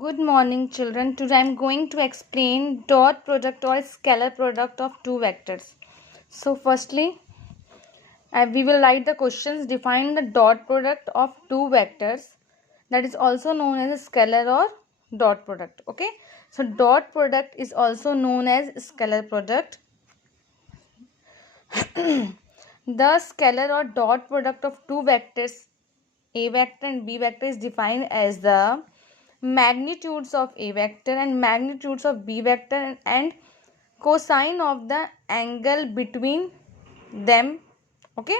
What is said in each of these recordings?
Good morning, children. Today I am going to explain dot product or scalar product of two vectors. So, firstly, we will write the questions. Define the dot product of two vectors, that is also known as a scalar or dot product. Okay. So, dot product is also known as scalar product. The scalar or dot product of two vectors, a vector and b vector, is defined as the magnitudes of a vector and magnitudes of b vector and cosine of the angle between them. Okay.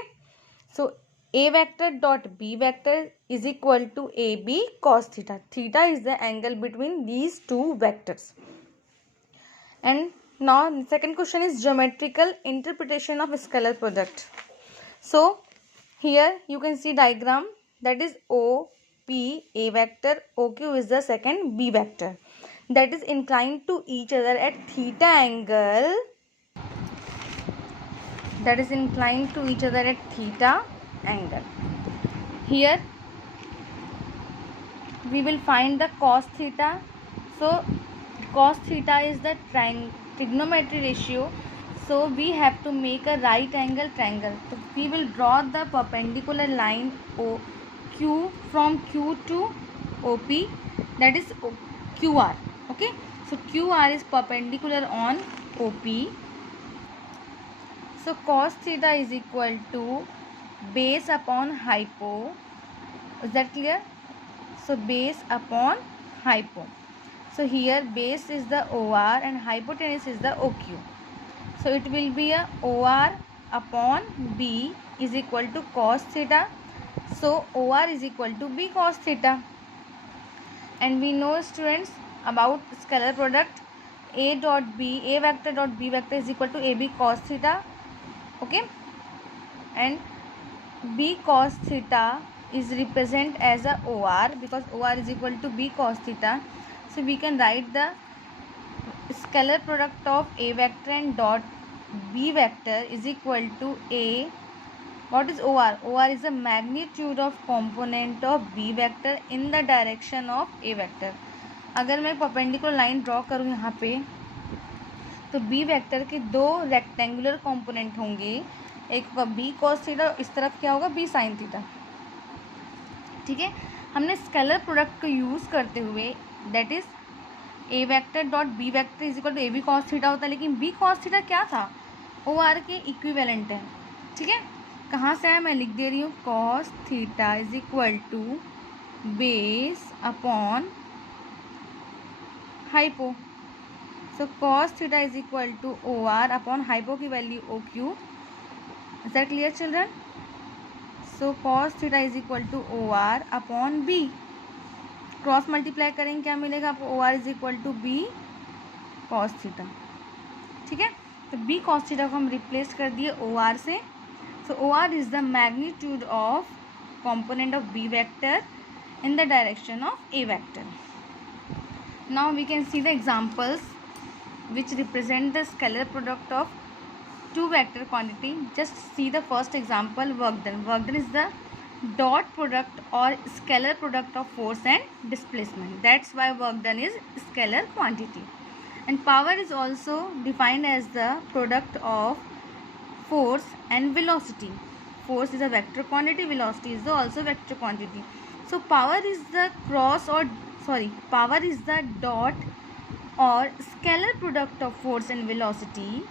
So a vector dot b vector is equal to ab cos theta. Theta is the angle between these two vectors. And now the second question is geometrical interpretation of scalar product. So here you can see diagram, that is OP a vector, OQ is the second b vector, that is inclined to each other at theta angle, Here we will find the cos theta. So cos theta is the trigonometry ratio. So we have to make a right angle triangle. So we will draw the perpendicular line OQ from Q to OP, that is QR. Okay. So QR is perpendicular on OP. So cos theta is equal to base upon hypo. Is that clear? So base upon hypo. So here base is the OR and hypotenuse is the OQ. So it will be a OR upon B is equal to cos theta. So OR is equal to B cos theta. And we know, students, about scalar product, A vector dot B vector is equal to AB cos theta. Okay. And B cos theta is represent as a OR because OR is equal to B cos theta. So we can write the scalar product of A vector and dot B vector is equal to A. What is OR? OR is the magnitude of component of B vector in the direction of A vector. अगर मैं perpendicular line draw करूँ यहाँ पे, तो B vector के दो rectangular component होंगे, एक होगा बी कॉस थीटा, इस तरफ क्या होगा बी साइन थीटा. ठीक है. हमने स्केलर प्रोडक्ट को यूज़ करते हुए, that is A vector dot B vector is equal to A B cos theta होता है, लेकिन बी कॉस थीटा क्या था, ओ आर के इक्विवेलेंट है. ठीक है. कहाँ से आया, मैं लिख दे रही हूँ, cos theta is equal to base upon hypo. So cos theta is equal to O R upon hypo की value O Q. Is that clear children? So cos theta is equal to O R upon B. Cross multiply करेंगे क्या मिलेगा आपको, O R is equal to B cos theta. ठीक है. तो B cos theta को हम रिप्लेस कर दिए ओ आर से. So O R is the magnitude of component of B vector in the direction of A vector. Now we can see the examples which represent the scalar product of two vector quantity. Just see the first example, work done. Work done is the dot product or scalar product of force and displacement. That's why work done is scalar quantity. And power is also defined as the product of force and velocity. Force is a vector quantity, velocity is also vector quantity. So power is the power is the dot or scalar product of force and velocity.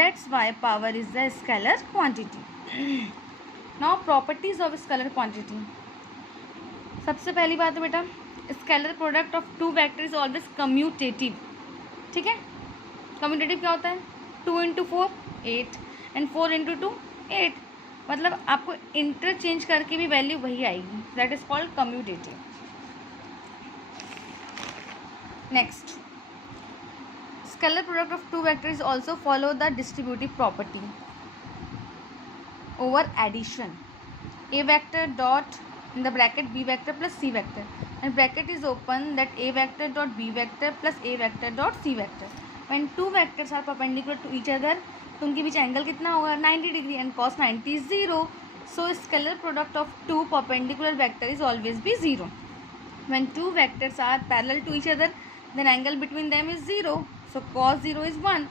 That's why power is the scalar quantity. Now properties of scalar quantity. सबसे पहली बात है बेटा, scalar product of two vector is always commutative. ठीक है. Commutative क्या होता है, 2 × 4 8 एंड 4 × 2 8. मतलब आपको इंटरचेंज करके भी वैल्यू वही आएगी. That is called commutative. Next, scalar product of two vector is also follow the distributive property over addition. A vector dot in the bracket b vector plus c vector and bracket is open that a vector dot b vector plus a vector dot c vector. When two vectors are perpendicular to each other, तो उनके बीच angle कितना होगा, 90 degree, and cos 90 is 0. So scalar product of two perpendicular vector is always be 0. When two vectors are parallel to each other, then angle between them is 0. So cos 0 is 1.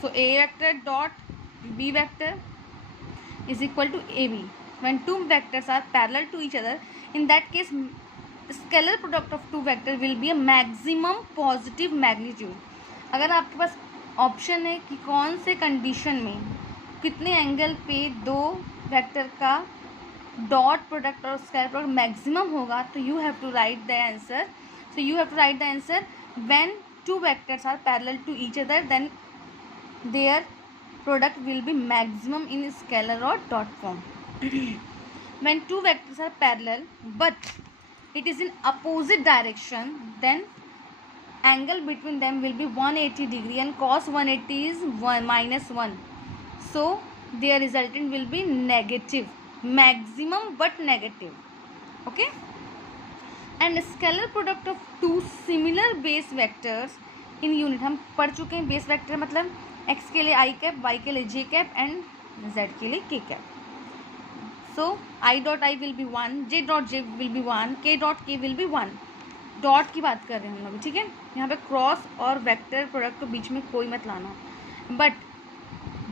So A vector dot B vector is equal to AB. When two vectors are parallel to each other, in that case scalar product of two vector will be a maximum positive magnitude. अगर आपके पास option है कि कौन से condition में कितने angle पे दो वेक्टर का डॉट प्रोडक्ट और स्केलर प्रोडक्ट मैक्सिमम होगा, तो you have to write the answer. So you have to write the answer when two vectors are parallel to each other, then their product will be maximum in scalar or dot form. When two vectors are parallel but it is in opposite direction, then angle between them will be 180 degree and cos 180 is -1. So their resultant will be negative, maximum but negative. Okay. And scalar product of two similar base vectors in unit, हम पढ़ चुके हैं. Base vector मतलब x के लिए i cap, y के लिए j cap and z के लिए k cap. So i dot I will be 1, j dot j will be 1, k dot k will be 1. Dot की बात कर रहे हैं हम लोग, ठीक है. यहाँ पे क्रॉस और वेक्टर प्रोडक्ट के बीच में कोई मत लाना. बट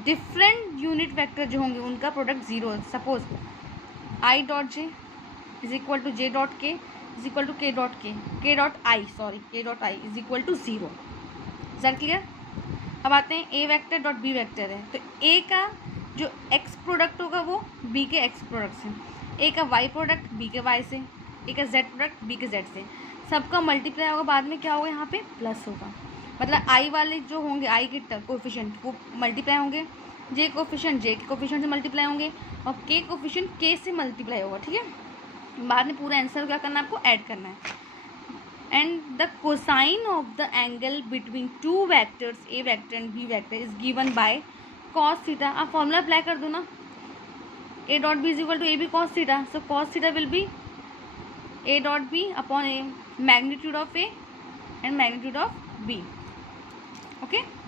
डिफरेंट यूनिट वेक्टर जो होंगे उनका product 0. Suppose i dot j is equal to j dot k is equal to k dot i is equal to 0. Is that clear? अब आते हैं A vector dot B vector है, तो ए का जो एक्स प्रोडक्ट होगा वो बी के एक्स प्रोडक्ट से, ए का वाई प्रोडक्ट बी के वाई से, ए का जेड प्रोडक्ट बी के जेड से, सबका मल्टीप्लाई होगा. बाद में क्या होगा, यहाँ पे प्लस होगा. मतलब आई वाले जो होंगे आई के कोफिशिएंट वो मल्टीप्लाई होंगे, जे कोफिशिएंट जे के कोफिशिएंट से मल्टीप्लाई होंगे और के कोफिशिएंट के से मल्टीप्लाई होगा. ठीक है. बाद में पूरा आंसर क्या करना है, आपको ऐड करना है. And the cosine of the angle between two vectors a vector and b vector is given by cos theta. आप फॉर्मूला अप्लाई कर दो ना, a dot b is equal to ab cos theta. So cos theta will be a dot b upon a magnitude of a and magnitude of b. Okay.